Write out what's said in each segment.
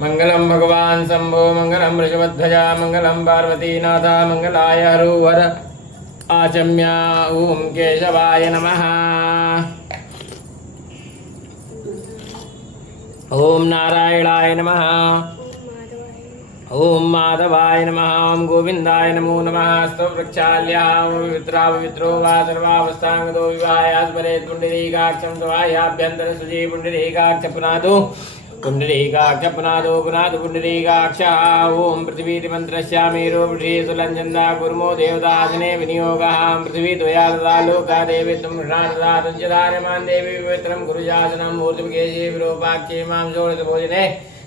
मंगलम भगवान शंभो मंगलम वृषभध्वजा मंगलम पार्वतीनाथ मंगलाय हरोहर आचम्या ओम केशवाय नमः। ओम नारायणाय नमः। ओम माधवाय नमः। ओम गोविंदाय नमो नमः। स्तव प्रक्षाल्याः पवित्रो वा सर्वावस्थांगतो विवाहास्मरे पुंडरीकाक्षं स्वाहाभ्यंतर सुजी पुंडरीकाक्ष पुनादो पुंडरीकाक्ष। ओम पृथ्वी मंत्रस्यामेरो वृषे सुलंजन्दा कुर्मो देवदासने विनियोगः। पृथ्वी त्वया ददा लोका देवी त्वं ददा तुञ्जधार्यमान् देवी पवित्रं गुरुजासनं मूर्तिकेशे विरूपाक्षे मां षोडशभोजने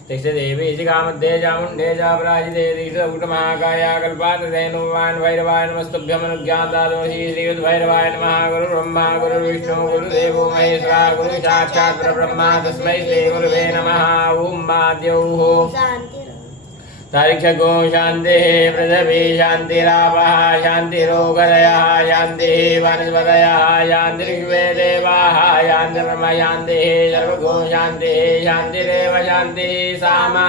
तिष्ठ देवी शिखामध्ये चामुण्डे चापराजिते दीक्षुटमहाकाया कल्पातधेनुवान् भैरवाय नमस्तुभ्यमनुज्ञातादोषी श्रीयुद्भैरवाय नमः। गुरुर्ब्रह्मा गुरुर्विष्णु गुरुदेवो महेश्वरः गुरु साक्षात् परब्रह्म तस्मै श्री गुरुवे नमः। ओम माद्यौः तारिक्षगो शान्तिः पृथिवी शान्तिरापः शान्तिरोगदयः शान्तिः वनस्पतयः शान्तिर्विश्वे देवाः शान्तिर्ब्रह्म शान्तिः सर्वगो शान्तिः शान्तिरेव शान्तिः सामा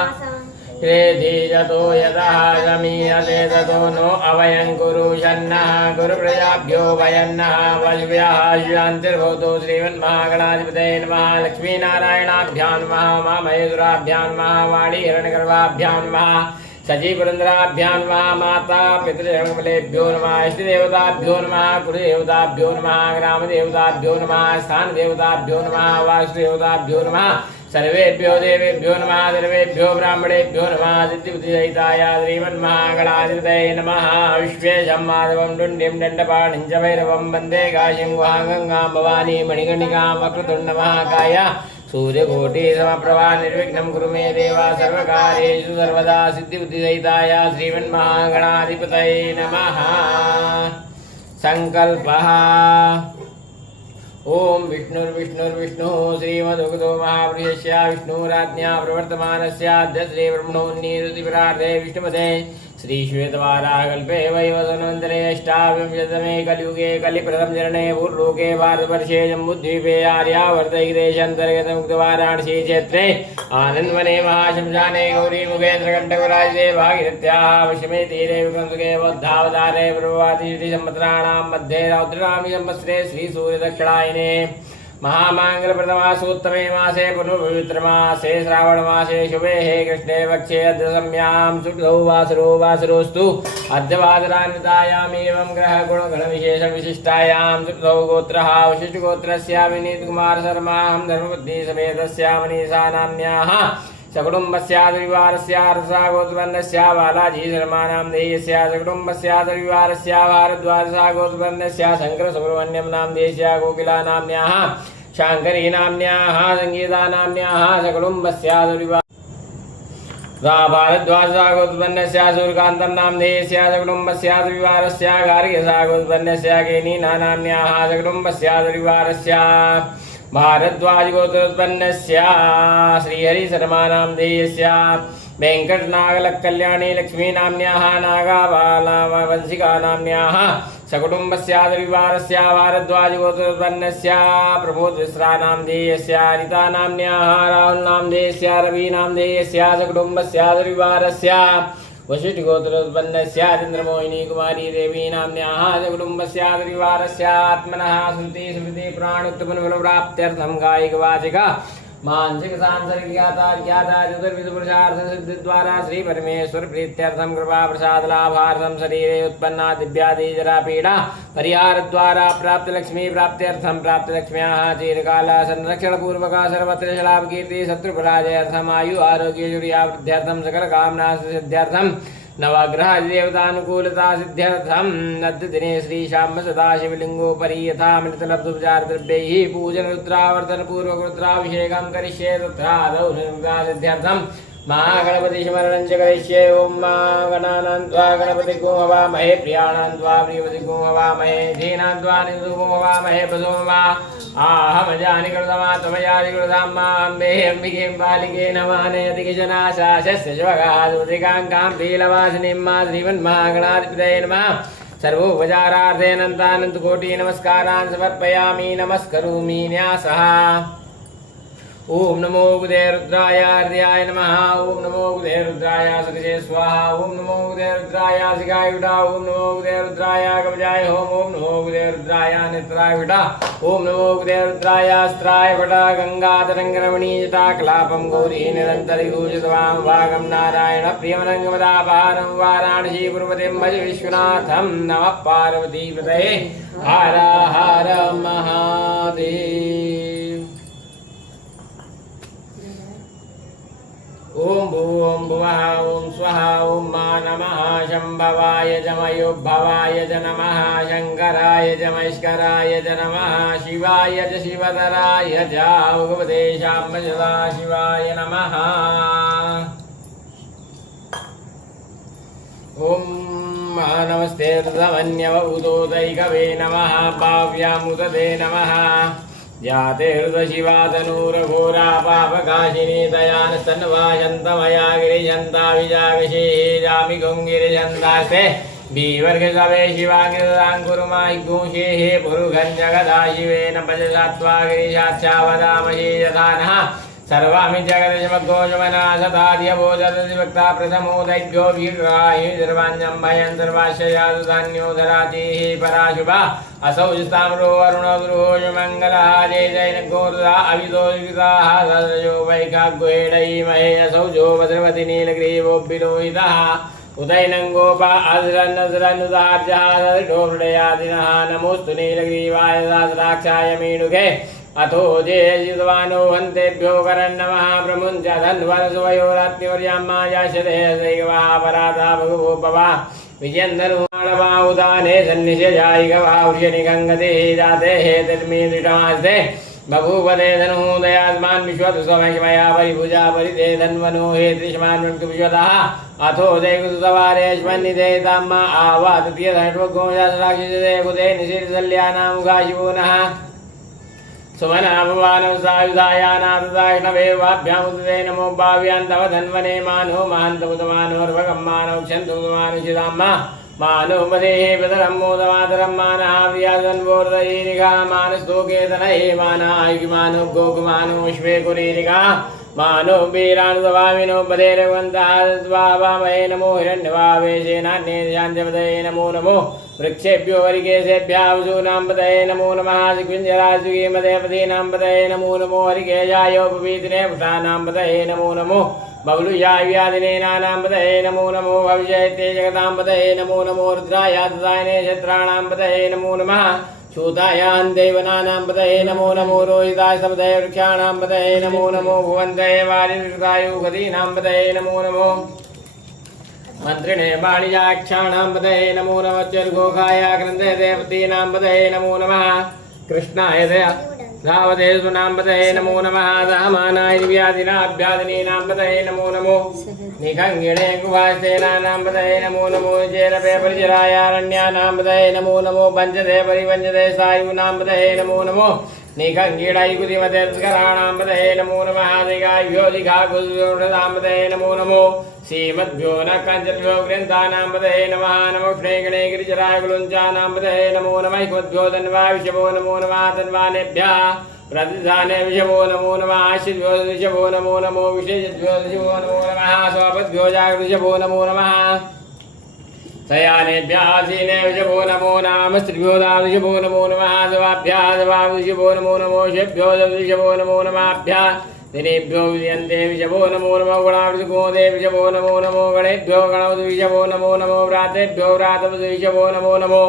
यतो यतः समीयते ततो नो अवयं कुरु शन्नः गुरुप्रजाभ्यो वयन्नः वल्व्यः शान्तिर्भवतु। श्रीमन्महागणाधिपतये नमः। लक्ष्मीनारायणाभ्यां नमः। उमामहेश्वराभ्यां नमः। वाणी हिरण्यगर्भाभ्यां नमः। सचीपुरन्दराभ्यां नमः। माता पितृकमलेभ्यो नमः। इष्टदेवताभ्यो नमः। कुलदेवताभ्यो नमः। ग्रामदेवताभ्यो नमः। स्थानदेवताभ्यो नमः। वास्तुदेवताभ्यो नमः। सर्वेभ्यो देवेभ्यो नमः। सर्वेभ्यो ब्राह्मणेभ्यो नमः। सिद्धिबुद्धिसहिताय श्रीमन्महागणाधिपतये नमः। विश्वेशं माधवं डुण्डिं दण्डपाणिं च भैरवं वन्दे काशीं गुहां गङ्गां भवानी मणिकर्णिकां वक्रतुण्डमहाकाय सूर्यकोटिसमप्रभा निर्विघ्नं कुरु मे देव सर्वकार्येषु सर्वदा सिद्धिबुद्धिसहिताय श्रीमन्महागणाधिपतये नमः। संकल्पः ओम विष्णुर्विष्णुर्विष्णुः श्रीमदुगतो महापुरुषस्य विष्णुराज्ञा प्रवर्तमानस्याद्य श्रीब्रह्मणोन्नीरुतिपरार्धे विष्णुपदे श्रीश्वेतवाराहकल्पे वैवस्वतन्वन्तरे अष्टाविंशततमे कलियुगे कलिप्रथम चरणे भूर्लोके भारतवर्षे जम्बूद्वीपे आर्यावर्तैकदेशान्तर्गतमुक्तवाराणसी क्षेत्रे आनन्दवने महाशंशाने गौरीमुखेन्द्रकण्टकराजिते भागीरथ्याः पश्चिमे तीरे विक्रमसुखे बौद्धावतारे प्रभवातिसंवत्सराणां मध्ये रौद्रनामी संवत्सरे श्रीसूर्यदक्षिणायने महामांगल्यप्रथमासूत्तमे मासे पुनर्पवित्रमासे श्रावणमासे शुभे कृष्णे पक्षे अद्यसम्यां शुक्लौ वासरोस्तु अद्यवादरान्वितायाम् एवं ग्रहगुणगणविशेषविशिष्टायां शुक्लौ गोत्रः वशिष्ठगोत्रस्य विनीतकुमार शर्मा अहं धर्मपत्नी समेतस्य मनीषा नाम्न्याः सकुटुम्बस्यादिवारस्य रसागोत्रवर्णस्य बालाजी शर्मानामधेयस्य सकुटुम्बस्यादिवारस्य भारद्वाजसागोत्रवर्णस्य शङ्करसुब्रह्मण्यं नामधेयस्य कोकिला नाम्न्याः शाङ्करी नाम्न्याः सङ्गीता नाम्न्याः सकुटुम्बस्यादिवार भारद्वाजसागोत्रवर्णस्य सूर्यकान्तं नामधेयस्य सकुटुम्बस्यादिवारस्य गार्ग्यसागोत्रवर्णस्य केनीना नाम्न्याः सकुटुम्बस्यादिवारस्य भारद्वाज गोत्रोत्पन्नस्य श्रीहरिशर्मानामधेयस्य वेङ्कटनागलकल्याणी लक्ष्मीनाम्न्याः नागाबालावंशिका नाम्न्याः सकुटुम्बस्यादिवारस्य भारद्वाज गोत्रोत्पन्नस्य प्रमोदमिश्रानामधेयस्य अनितानाम्न्याः राहुलनामधेयस्य रविनामधेयस्य सकुटुम्बस्यादिवारस्य वशिष्ठगोत्रोत्पन्नस्य चन्द्रमोहिनी कुमारी देवी नाम्न्याः सकुटुम्बस्यादिवारस्य आत्मनः स्मृति पुराणोक्तफलप्राप्त्यर्थं कायिकवाचिक मानसिक सांसर्गिकज्ञाता चतुर्विधपुरुषार्थसिद्धिद्वारा श्री परमेश्वर प्रीत्यर्थं कृपा प्रसाद लाभार्थं शरीरे उत्पन्ना दिव्यादि जरा पीड़ा परिहारद्वारा प्राप्त लक्ष्मी प्राप्त्यर्थं प्राप्त लक्ष्म्याः चिरकाल संरक्षण पूर्वक सर्वत्र लाभ कीर्ति शत्रुपराजयार्थं आयु आरोग्य वृद्ध्यर्थं सकल कामना सिद्ध्यर्थं नवग्रहदेवतानुकूलता सिद्ध्यर्थं नद्दिने श्रीशाम्ब सदाशिवलिङ्गोपरि यथामृतलब्धोपचारद्रव्यैः पूजनरुद्रावर्तनपूर्वकरुद्राभिषेकं करिष्ये तत्रादौ सिद्ध्यर्थं महागणपतिस्मरणं च करिष्ये। ओम गणानां त्वा गणपतिगो हवामहे प्रियाणां त्वा प्रियपतिगो हवामहे धीनां त्वा निधुगो हवामहे पशुमवा आहमजानि कृतमा त्वमयानि कृतां माम्बे अम्बिके बालिके नमानयति किशनाशास्य शिवगादुदिकाङ्कां पीलवासिनीं मा श्रीमन्महागणाधिपतये नमः। सर्वोपचारार्थेऽनन्तानन्तकोटि नमस्कारान् समर्पयामि नमस्करोमि न्यासः। ओम नमो बुधे रुद्राय हृदयाय नमः। ओम नमो बुधे रुद्राय सकृते स्वाहा। ओम नमो बुधे रुद्राय सिगाय विटा। ओम नमो बुधे रुद्राय कवचाय होम। ओम नमो बुधे रुद्राय नेत्राय विटा। ओम नमो बुधे रुद्राय अस्त्राय वटा। गंगाधरंगरमणीयता कलापं गौरी निरन्तरिगूजतवां वागं नारायण प्रियमनङ्गमदापहारं वाराणसी पुरपतिं भज विश्वनाथं। नमः पार्वतीपतये हर हर महादेव। ओम भूम भुवः ओम स्वहा ओम मा नमः। शंभवाय च मयोद्भवाय च नमः। शंकराय च महेश्वराय च नमः। शिवाय च शिवतराय च भगवते शाम्बजदा शिवाय नमः। ओम नमस्ते तमन्यवभूतोदैकवे नमः। पाव्यामुदते नमः। जाते हृदशिवातनूरघोरा पापकाशिनी दयानस्तन्वायन्तमया गिरिशन्ता विजागशे जामि गुङ्गिरिशन्तास्ते बीवर्गसवे शिवाङ्गिरदाङ्कुरुमायिगुंशे हे पुरुघं जगदा शिवेन भजसात्वा गिरिशाच्छावदामहे यथा नः। सर्वामि जगदशमघोषमना सदाद्यभोजदधिवक्ता प्रथमो दैभ्यो वीर्राहि सर्वाण्यं भयं सर्वाश्रयादु धान्यो धराति हे पराशुभा। असौ स्ताम्रो वरुणद्रुहोज मङ्गलः जय जैन गोर्धा अविदो विदिताः सदयो वैकाग्वेडैमहे। असौ जो भद्रवति नीलग्रीवोऽभिलोहितः उदैनं गोपा अजरन्नजरन्नुदार्जः सदृढोमृडयादिनः। नमोऽस्तु नीलग्रीवाय सहस्राक्षाय मीडुघे। अथो जेयजितवानो हन्तेभ्यो करन्नमः। प्रमुञ्च धन्वरसुवयोरात्म्योर्याम्मायाशते सैगवः पराधा भगवो पवा विजयन्दनुमाणवाहुदाने सन्निषजायिगवाहुर्यनिगङ्गते जाते हे तन्मे दृढमास्ते। बभूवते धनुदयास्मान् विश्वतु स्वमहिमया परिभुजा परिते धन्वनो हे त्रिष्मान् विश्वतः। अथो जयकुतवारेष्मन्निधे ताम्मा आवा तृतीयधर्मगोजासराक्षिषते कुते निशीर्षल्यानामुखाशिवो नः। सुमनाभवानं सायुधायानाथदाष्णवे वाभ्यामुदते नमो भाव्यान्तव धन्वने मानो महान्तमुतमानोर्भगं मानौ क्षन्तुमानुषिताम्मा मानो मदेहे पितरं मोदमातरं मानः प्रियाजन्वोर्दयीनिका मानस्तोकेतनये मानायुगिमानो गोकुमानो विश्वे कुरीनिका मानो वीरानुदवामिनो पदे रघुवन्तास्वामहे नमो हिरण्यवावेशेनान्येशान्त्यपदये नमो नमो। वृक्षेभ्यो हरिकेशेभ्यः वसूनां पतये नमो नमः। कुञ्जराजुगीमदेपदीनां पतये नमो नमो। हरिकेशायोपवीतिने पुषाणां पतये नमो नमो। बबलुयाव्यादिने नानां पतये नमो नमो। भविष्यते जगतां पतये नमो नमो। रुद्राय तदायने क्षत्राणां पतये नमो नमः। शूतायां देवनानां पतये नमो नमो। रोहिताय सपतये वृक्षाणां पतये नमो नमो। भुवन्तये वारिवृतायुगदीनां पतये नमो नमो। मन्त्रिणे वाणिजाक्षाणां पतये नमो नमः। चर्घोखाय क्रन्दे देवतीनां पतये नमो नमः। कृष्णाय रावतेषुनां पतये नमो नमः। सहमानाय व्याधिनाभ्यादिनीनां पतये नमो नमो। निखङ्गिणे गुहास्तेनानां पतये नमो नमो। चेरपे परिचरायारण्यानां पतये नमो नमो। पञ्चदे परिपञ्चदे सायूनां पतये नमो नमो। निखङ्गिणैकुतिमतेर्स्कराणां पतये नमो नमः। दिगाभ्यो दिघाकुलतां पतये नमो नमो। श्रीमद्भ्यो न कञ्चभ्यो ग्रन्थानां पतये नमः। नमोक्षणे गणे गिरिचराय कुलुञ्चानां पतये नमो नमः। कुद्भ्यो तन्वा विषभो नमो नमः। तन्वानेभ्यः प्रतिधाने विषभो नमो नमः। आशिभ्यो विषभो नमो नमो। विशेषभ्यो विषभो नमो नमः। स्वापद्भ्यो जागृषभो नमो नमः। शयानेभ्यः आसीने विषभो नमो नमः। स्त्रिभ्यो दाविषभो नमो नमः। सवाभ्यः सवाविषभो नमो नमो। शेभ्यो विषभो नमो नमाभ्यः। दिनेभ्यो विजयन्ते विषभो नमो नमो। गणावृषगोदे विषभो नमो नमो। गणेभ्यो गणवद् विषभो नमो नमो। व्रातेभ्यो व्रातवद् विषभो नमो नमो।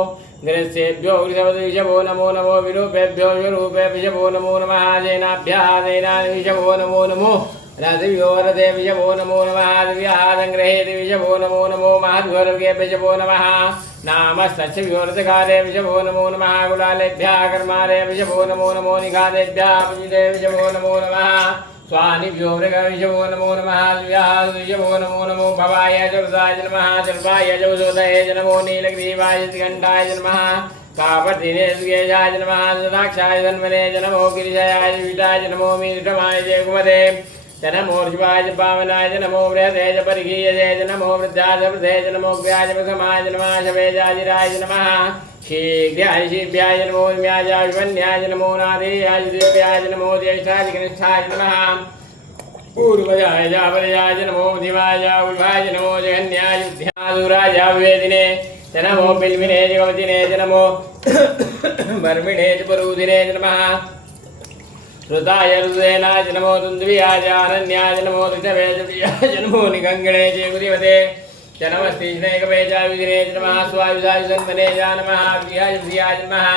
गृहस्थेभ्यो गृहवद् विषभो नमो नमो। विरूपेभ्यो विरूपे विषभो नमो नमः। सेनाभ्यः सेनानि विषभो नमो नमो। रथभ्यो रथे विषभो नमो नमः। दिव्याः सङ्ग्रहेति विषभो नमो नमो। महद्भ्यो विषभो नमः। नामस्तभ्यो रथकारे विषभो नमो नमः। कुलालेभ्यः कर्मारे विषभो नमो नमो। निघातेभ्यः पुजिते विषभो नमो नमः। स्वानिभ्यो मृगविषभो नमो नमः। विषभो नमो नमो। भवाय चरुताय नमः। चर्वाय चौसोदये नमो। नीलग्रीवाय त्रिकण्ठाय नमः। कापतिने सुकेशाय नमः। सदाक्षाय धन्वने नमो। गिरिजाय विटाय नमो। मीलिटमाय जयकुमते नमोर्शिवाय पावनाय नमो। बृहते च परिगीयते नमो। वृद्धाय वृद्धे नमो। व्याज प्रथमाय नमः। शवेजाजिराय नमः। शीघ्राय शिव्याय नमो म्याजाय वन्याय नमो नादेयाय दिव्याय नमो ज्येष्ठाय कनिष्ठाय नमः पूर्वजाय जावलयाय नमो दिवाय उल्भाय नमो जगन्याय ध्यासुराय वेदिने च नमो बिल्विने जगवतिने च नमो वर्मिणे च पुरुदिने च नमः श्रुताय रुदेनाय च नमो दुन्द्वियाय अनन्याय च नमो दृष्टवे च प्रियाय च नमो निगङ्गणे च गुदिवते च नमस्तीष्णैकवे च विदिने च नमः स्वायुधाय सन्मने च नमः प्रियाय प्रियाय च नमः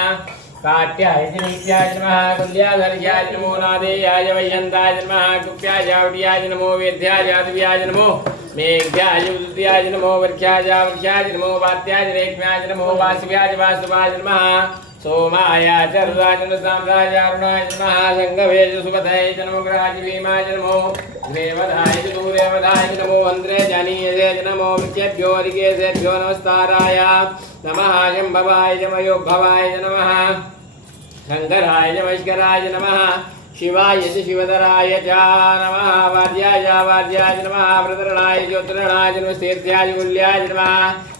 काट्याय च नित्याय च नमः कुल्याधर्याय च नमो नादेयाय वैजन्ताय च नमः कुप्याय जावट्याय च नमो वेद्याय जातव्याय च नमो मेघ्याय उद्याय च नमो वर्ष्याय वर्ष्याय च नमो वात्याय च रेक्ष्म्याय च नमो वासव्याय च वासवाय च नमः सोमाय च रुद्राय च साम्राय च अरुणाय च नमः संगवे च सुपथये च नमो ग्रहाय भीमाय च नमो देवधाय च सूर्यवधाय च नमो अन्त्रे जानीयसे च नमो वृक्षेभ्यो ऋकेशेभ्यो नमस्काराय नमः शम्भवाय च मयोभवाय च नमः शङ्कराय च वैष्कराय च नमः शिवाय च शिवधराय च नमः वाद्याय च वाद्याय च नमः प्रतरणाय च उत्तरणाय च नमः तीर्थ्याय च कुल्याय च नमः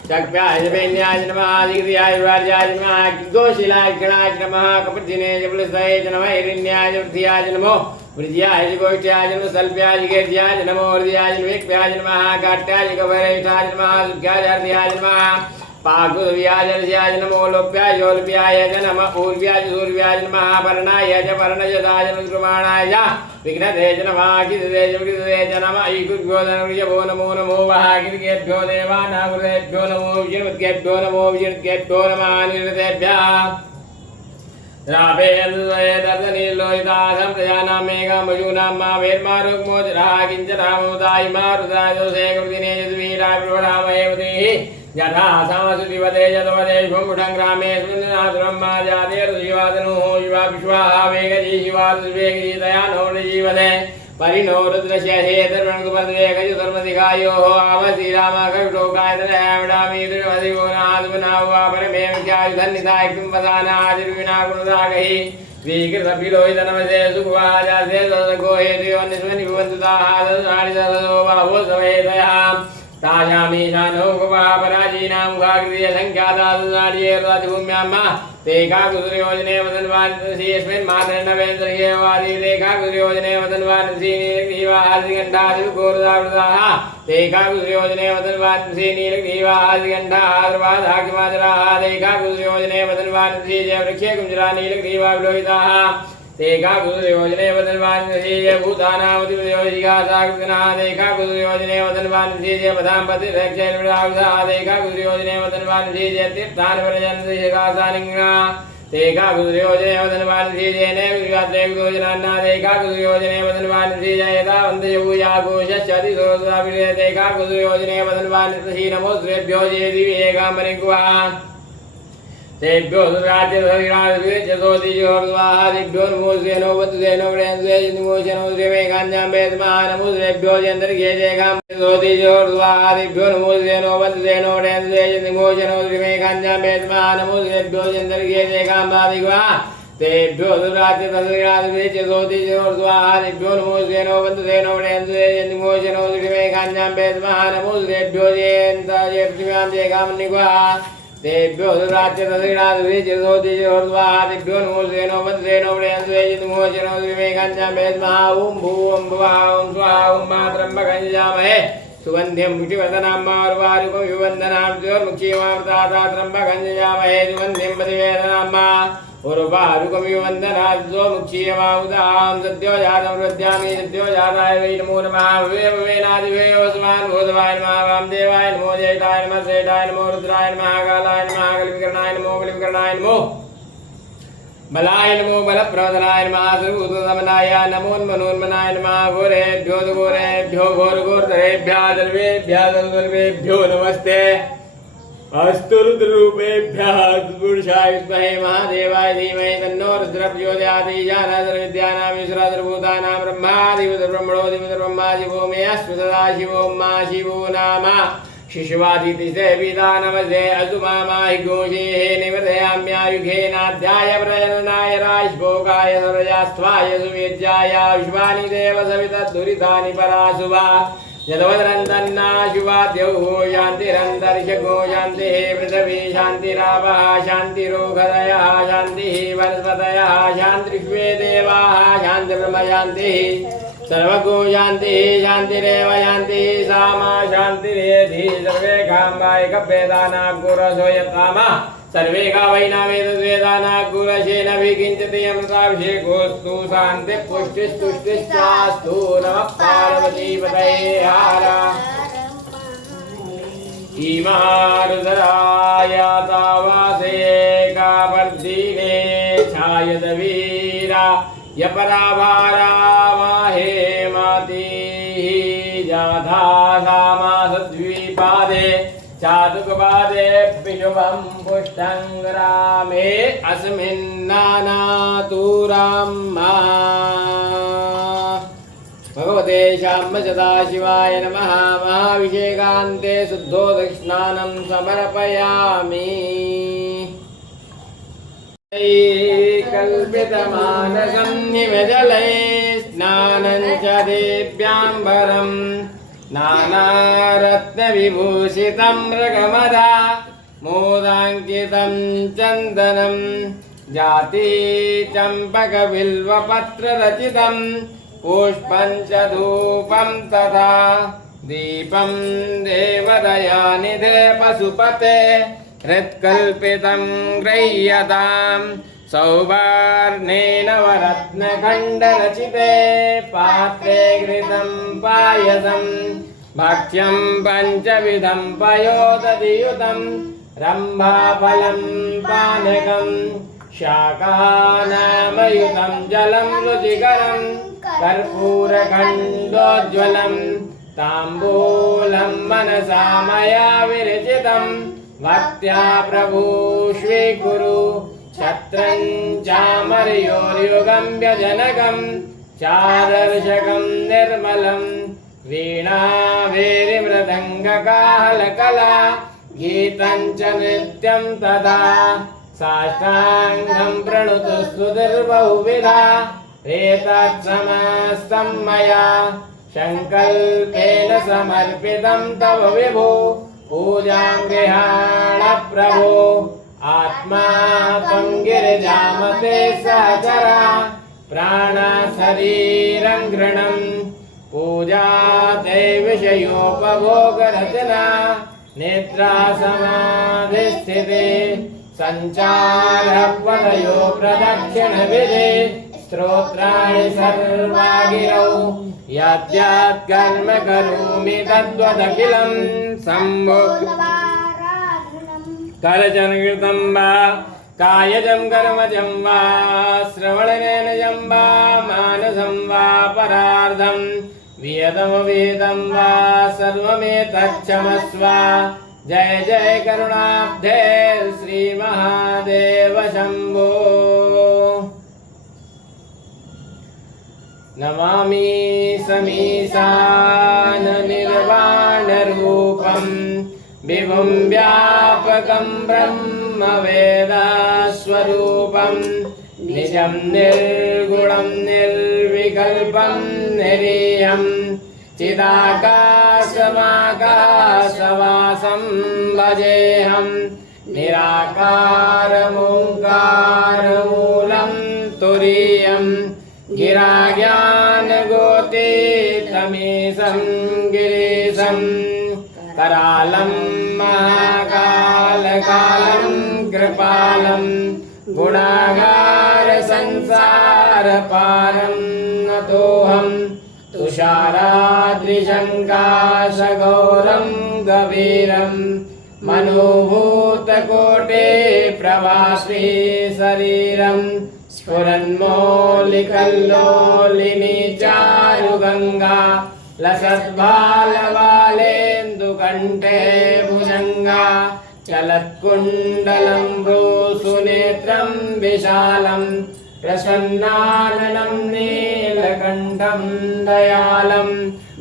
चक्प्याय च वैन्याय च नमः दिग्ध्याय वाद्याय च नमः गोशिलाय गणाय च नमः कपटिने च पुलिसये च नमः हिरण्याय च वृद्ध्याय च नमो वृज्याय च गोष्ठ्याय च नमः सल्प्याय च गेर्ध्याय च नमो हृदयाय च वेक्प्याय च नमः काट्याय च कवरेष्ठाय च नमः सुख्याय च हृदयाय च नमः पाकुव्याय च नमो लोप्याय जोल्प्याय च नमः ऊर्व्याय च सूर्व्याय च नमः पर्णाय च पर्णजदाय च कृमाणाय च विघ्नते च नमः किदते च विघ्नते च नमः ईकुभ्यो नमो नमो नमो वः किर्केभ्यो देवानागुरुभ्यो नमो विष्णुकेभ्यो नमो विष्णुकेभ्यो नमः निरतेभ्यः रापेन्दर्दनीलोहितासं प्रजानां मेघामजूनां मा वेर्मारुग्मोचरः किञ्चरामोदायि मारुदाय दोषे कृतिने यद्वीराय प्रवरामहेवतिः यथा सामसुतिवते यतवते शुम्भुषं ग्रामे सुन्दनाथुरं मा जाते ऋषिवादनुः युवा विश्वाः वेगजी शिवादुर्वेगजी तया नो जीवते परिणो रुद्रस्य हेतर्वणकुपद्वेगजुधर्मधिकायोः आवश्रीरामकविटोकायतनयामिडामीदृमधिगोनादुनावा परमेव्यायुधन्निधाय किं वदानादिर्विना गुणरागहि स्वीकृतपिलोहितनमसे सुखवाजासे सदगो हेतुयोन्निस्मनि भुवन्तुताः ददनादिददो बाहो समेतयः तायामीशानो पराजीनां गाग्रिय संख्यादादनाड्येर्राजभूम्यां ते काकुसुरयोजने वदन्वानसि यस्मिन् मातर्णवेन्द्रिये वादी ते काकुसुरयोजने वदन्वानसि नीलग्रीवाहादिगण्डादिगोरदावृताः ते काकुसुरयोजने वदन्वानसि नीलग्रीवाहादिगण्डाद्वादाकिमाचराः ते काकुसुरयोजने वदन्वानसि जयवृक्षे कुञ्जरा नीलग्रीवाविलोहिताः ते काकुसुरयोजने वदन्वानसि जयभूतानामतिपदयोजिगासाकृतिनः ते काकुसुरयोजने वदन्वानसि जयपदाम्पतिरक्षैर्विडावृताः ते काकुसुरयोजने वदन्वानसि जयतीर्थानवरजन्तशिगासानिङ्गः ते काकुसुरयोजने वदन्वानसि जयने गुरुयात्रे गुरोजनान्ना ते काकुसुरयोजने वदन्वानसि जयतावन्तयभूयाघोषश्चतिसोदाविरे ते काकुसुरयोजने वदन्वानसि नमो श्रेभ्यो जय दिवि एकाम्बरिङ्गुवाः तेभ्यो राज्यधरिराजोतिजोर्वाहादिभ्यो नमोस्तेनो वत्सेनो वृणस्वे निमोचनो श्रीमेघान्यां वेदमः नमो श्रेभ्यो जन्तर्घे जयगां ज्योतिजोर्वाहादिभ्यो नमोस्तेनो वत्सेनो वृणस्वे निमोचनो श्रीमेघान्यां वेदमः नमो श्रेभ्यो जन्तर्घे जयगां वादिग्वा तेभ्यो राज्यधरिराजोतिजोर्वाहादिभ्यो नमोस्तेनो वत्सेनो वृणस्वे निमोचनो श्रीमेघान्यां वेदमः नमो श्रेभ्यो जयन्ताय पृथिव्यां जयगां निग्वा तेभ्यो राज्यधरिराजोतिजोर्वाहादिभ्यो नमोस्तेनो वत्सेनो वृणस्वे निमोचनो श्रीमेघान्यां वेदमः ॐ भूं भुवः ॐ स्वाहा ॐ मातरं यजामहे सुगन्धिं मुष्टिवर्धनां मारुवारुकं युवन्दनां ज्योर्मुक्षीमामृतात्रं यजामहे सुगन्धिं प्रतिवेदनां मा उर्वारुकं युवन्दनाद्यो मुक्षीयमामुदां सद्यो जातं हृद्यामि सद्यो जाताय वै नमो नमः वेनादिवेस्मान् भूतवाय नमः वामदेवाय नमो जयताय नमः श्रेष्ठाय नमो रुद्राय नमः कालाय नमः कलिविकरणाय नमो बलाय नमो बलप्रवदनाय नमः सर्वभूतदमनाय नमोन्मनोन्मनाय नमः घोरेभ्यो घोरेभ्यो घोरघोरतरेभ्यः सर्वेभ्यः सर्वेभ्यो नमस्ते अस्तु रुद्ररूपेभ्यः पुरुषाय विद्महे महादेवाय धीमहि तन्नो रुद्रः प्रचोदयात् ईशानसर्वविद्यानां सर्वभूतानां ब्रह्मादिवद्ब्रह्मणोऽधिपतिर्ब्रह्मा शिवो मे अस्तु सदा शिवो मा शिवो नाम शिशुवादितिसे पिता नमसे अस्तु मामाहि घोषेः निवर्धयाम्यायुघेनाध्याय प्रजननाय राजभोगाय सर्वजास्थाय सुवेद्याय विश्वानि देव सवितद्दुरितानि परासुवा यदवदरन्तन्ना शुभाद्यौ शान्तिरन्तरिक्षगो शान्तिः पृथिवी शान्तिरापः शान्तिरोगदयः शान्तिः वनस्पतयः शान्तिर्विश्वे देवाः शान्तिर्ब्रह्म शान्तिः सर्वगो शान्तिः शान्तिरेव शान्तिः सामा शान्तिरेधि सर्वे काम्बाय कप्पेदानागुरसो यत्तामा सर्वे गावैना वेदवेदानागुरशेन विकिञ्चित् अमृताभिषेकोऽस्तु शान्तिः पुष्टिस्तुष्टिश्चास्तु नमः पार्वतीपतये हर इमारुदराय तावासे कापर्दीने छायदवीरा यपराभारा माहे मातिः जाधा सामासद्विपादे चातुकपादे शुभं पुष्टं ग्रामे अस्मिन्नानातु राम्मा भगवते श्याम सदाशिवाय नमः। महाभिषेकान्ते शुद्धोदकस्नानं समर्पयामि। कल्पितमानसं हिमजले स्नानं च देव्याम्बरं नानारत्नविभूषितं मृगमदा मोदाङ्कितं चन्दनं जाति चम्पकबिल्वपत्ररचितं पुष्पं च धूपं तथा दीपं देवदयानिधे पशुपते हृत्कल्पितं गृह्यतां सौवर्णेन वरत्नखण्डरचिते पात्रे घृतं पायसं भक्ष्यं पञ्चविधं पयोदधियुतं रम्भाफलं पानकं शाकानामयुतं जलं रुचिकरं कर्पूरखण्डोज्ज्वलं ताम्बूलं मनसा मया विरचितं भक्त्या प्रभु स्वीकुरु छत्रं चामर्योर्युगं व्यजनकं चादर्शकं निर्मलं वीणाभेरिमृदङ्गकाहलकला गीतं च नृत्यं तथा साष्टाङ्गं प्रणुतस्तुतिर्बहुविधा एतत्समस्तं मया सङ्कल्पेन समर्पितं तव विभो पूजां गृहाण प्रभो आत्मा त्वं गिरिजामते सहचरा प्राणशरीरं गृणं पूजा ते विषयोपभोगरचना निद्रा समाधिस्थिते सञ्चारपदयो प्रदक्षिणविधे स्तोत्राणि सर्वा गिरौ यद्यत् कर्म करोमि तद्वदखिलं शम्भो करचरणकृतं वा कायजं कर्मजं वा श्रवणनयनजं वा मानसं वा परार्धं वियतमवेदं वा सर्वमेतच्छमस्व। जय जय करुणाब्धे श्रीमहादेव शम्भो। नमामि समीशाननिर्वाणरूपं विभुं व्यापकं ब्रह्मवेदस्वरूपं निजं निर्गुणं निर्विकल्पं निरीहं चिदाकाशमाकाशवासं भजेऽहं निराकारमोङ्कारमूलं तुरीयं गिराज्ञानगोतीतमीशं गिरीशं करालं महाकालकालं कृपालं गुणागारसंसारपारं नतोऽहं तुषाराद्रिशङ्काशगौरं गभीरं मनोभूतकोटे प्रवासी शरीरं स्फुरन्मौलिकल्लोलिनी चारुगङ्गा लसद्बालबालेन्दुकण्ठे भुजङ्गा चलत्कुण्डलं भ्रूसुनेत्रं विशालं प्रसन्नाननं नीलकण्ठं दयालं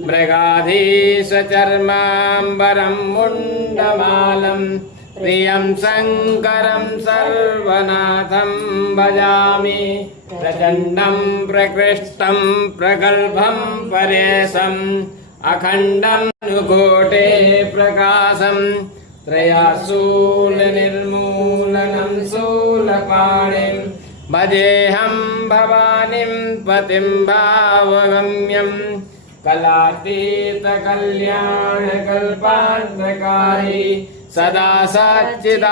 मृगाधीशचर्माम्बरं मुण्डमालं प्रियं शङ्करं सर्वनाथं भजामि प्रचण्डं प्रकृष्टं प्रगल्भं परेशम् अखण्डमनुकोटे प्रकाशं त्रयाशूलनिर्मूलनं शूलपाणिं भजेऽहं भवानीं पतिं भावगम्यं कलातीतकल्याणकल्पान्तकारी सदा सच्चिदानन्ददाता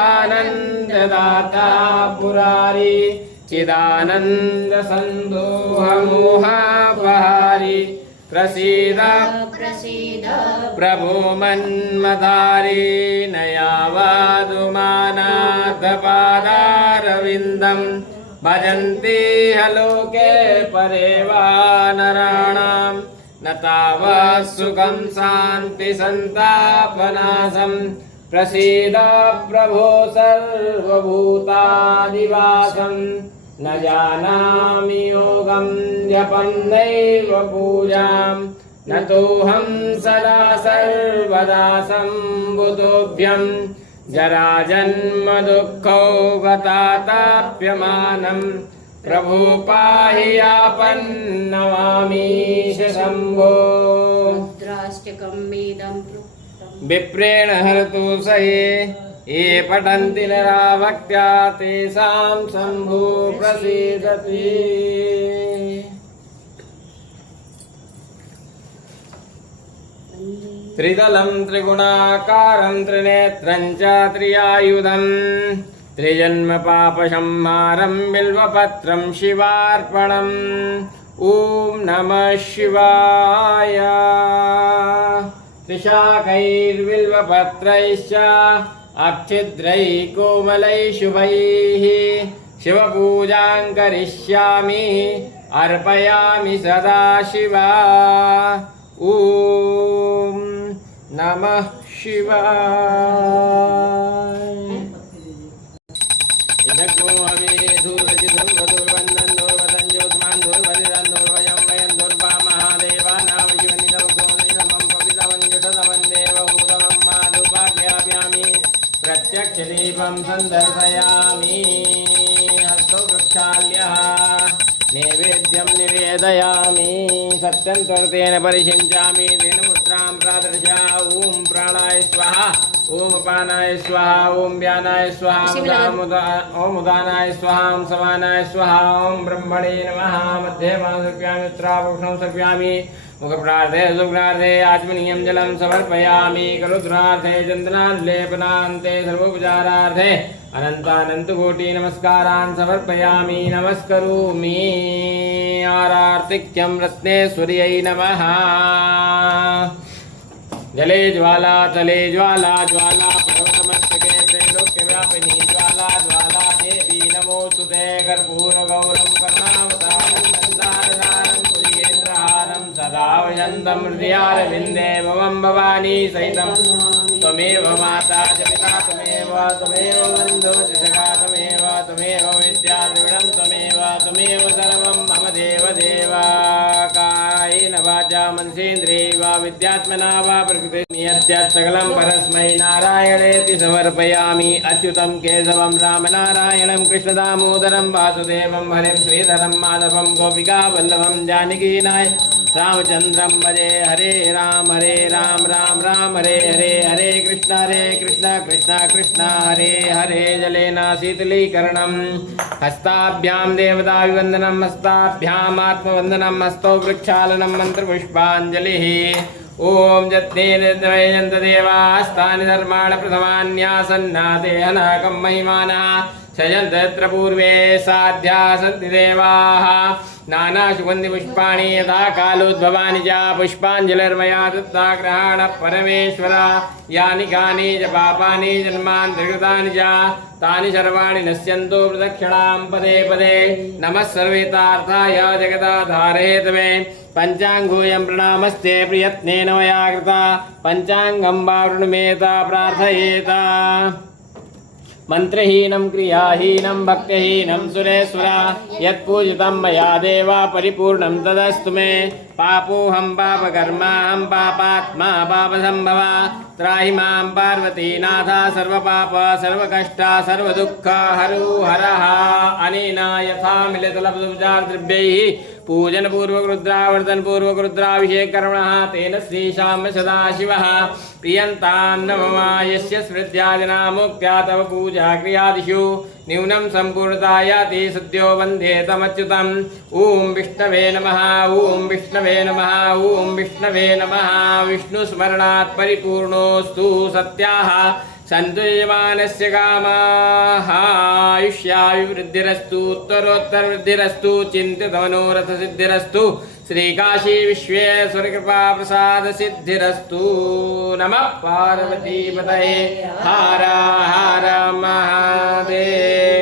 पुरारी चिदानन्दसन्दोहमोहापहारी प्रसीद प्रभो मन्मधारी नयावादुमानाथपादारविन्दं भजन्ति हलोके परे वा नराणां न तावत् सुखं शान्ति सन्तापनाशं प्रसीद प्रभो सर्वभूतादिवासं न जानामि योगं जपन्नैव पूजां न तोऽहं सदा सर्वदा सम्बुतोऽभ्यं जराजन्मदुःखौ गताताप्यमानं प्रभो पाहि आपन्नमामीश शम्भो विप्रेण हरतु सये ये पठन्ति नरा भक्त्या तेषां शम्भो प्रसीदति त्रिदलं त्रिगुणाकारं त्रिनेत्रं च त्रियायुधं त्रिजन्मपापसंहारं बिल्वपत्रं शिवार्पणम् ॐ नमः शिवाय त्रिशाकैर्बिल्वपत्रैश्च अक्षिद्रैः कोमलैः शुभैः शिवपूजां करिष्यामि अर्पयामि सदा शिवा ॐ नमः शिवाय इदको हमे धूरजि धूर्वधूर्वन्दन् धूर्वदन् ज्योत्स्मान् धूर्वदिदन् धूर्वयं वयं धूर्वा महादेवानां शिवनिधौकोनिधमं पवित्रवञ्जुषधवन् देवभूतमं माधुपाध्याप्यामि प्रत्यक्षदीपं सन्दर्शयामि हस्तो प्रक्षाल्यः नैवेद्यं निवेदयामि सत्यं त्वरतेन परिषिञ्चामि तेन मुद्रां प्रादर्शा ॐ प्राणाय स्वाहा ॐ अपानाय स्वाहा ॐ व्यानाय स्वाहा ॐ उदानाय स्वाहा ॐ समानाय स्वाहा ॐ ब्रह्मणे नमः मध्ये सर्प्यामि उत्तराभूषणं सर्प्यामि मुखप्रार्थे सुप्रार्थे आचमनीयं जलं समर्पयामि करुद्रार्थे चन्दनालेपनान्ते सर्वोपचारार्थे अनन्तानन्तकोटि नमस्कारान् समर्पयामि नमस्करोमि आरार्तिक्यं रत्नेश्वर्यै नमः जले ज्वाला तले ज्वाला ज्वाला पर्वतमस्तके त्रैलोक्यव्यापिनी ज्वाला ज्वाला देवी नमोस्तुते कर्पूरगौरं कर्णावतारं पुरीन्द्रहारं सदा वयन्तं हृदयारविन्दे भवं भवानी सहितं त्वमेव माता च पिता त्वमेव बन्धुः च सखा त्वमेव विद्या द्रविणं त्वमेव सर्वं मम देव कायेन वाचा मनसेन्द्रियैः वा विद्यात्मना वा प्रकृते यद्यत् सकलं परस्मै नारायणेति समर्पयामि अच्युतं केशवं रामनारायणं कृष्णदामोदरं वासुदेवं हरिं श्रीधरं माधवं गोपिकावल्लभं जानकीनाय रामचन्द्रं भजे हरे राम राम राम हरे हरे कृष्ण कृष्ण कृष्ण हरे हरे जलेन शीतलीकरणं हस्ताभ्यां देवताभिवन्दनं हस्ताभ्याम् आत्मवन्दनं हस्तौ वृक्षालनं मन्त्रपुष्पाञ्जलिः ॐ जत्नेन्द्रयन्त देवास्तानि धर्माण प्रथमान्यासन्नाते अनाकं महिमानः सजन्त तत्र पूर्वे साध्या सन्ति देवाः नानासुगन्धिपुष्पाणि यथा कालोद्भवानि च पुष्पाञ्जलिर्मया दत्ता ग्रहाणः परमेश्वर यानि कानि च पापानि जन्मान्तर्गतानि च तानि सर्वाणि नश्यन्तु प्रदक्षिणां पदे पदे नमः सर्वेतार्थाय जगदाधारहेतवे पञ्चाङ्गोऽयं प्रणामस्ते प्रयत्नेन मया कृता पञ्चाङ्गं वा वृणुमेत प्रार्थयेत मंत्रहीनं क्रियाहीनं भक्तिहीनं सुरेश्वर यत्पूजितं मया देवा परिपूर्णं तदस्तु मे पापोऽहं पापकर्माहं पापात्मा पापसम्भवा त्राहि मां पार्वतीनाथ सर्वपाप सर्वकष्ट सर्वदुःख हरो हरः अनेन यथा मिलितलब्धोपचारद्रव्यैः पूजन पूर्वक रुद्रावर्तन पूर्वक रुद्राभिषेक कर्मणः तेन श्रीशाम्ब सदाशिवः प्रियन्तान्नममा यस्य स्मृत्यादिनामुक्त्या तव पूजा क्रियादिषु न्यूनं सम्पूर्णतायाति सद्यो वन्दे तमच्युतम् ॐ विष्णवे नमः ॐ विष्णवे नमः ॐ विष्णवे नमः विष्णुस्मरणात् परिपूर्णोऽस्तु सत्याः सन्तुयमानस्य कामाः आयुष्याभिवृद्धिरस्तु उत्तरोत्तरवृद्धिरस्तु चिन्तितमनोरथसिद्धिरस्तु श्रीकाशी विश्वेश्वर कृपा प्रसाद सिद्धिरस्तु नमः पार्वतीपतये हर हर महादेव।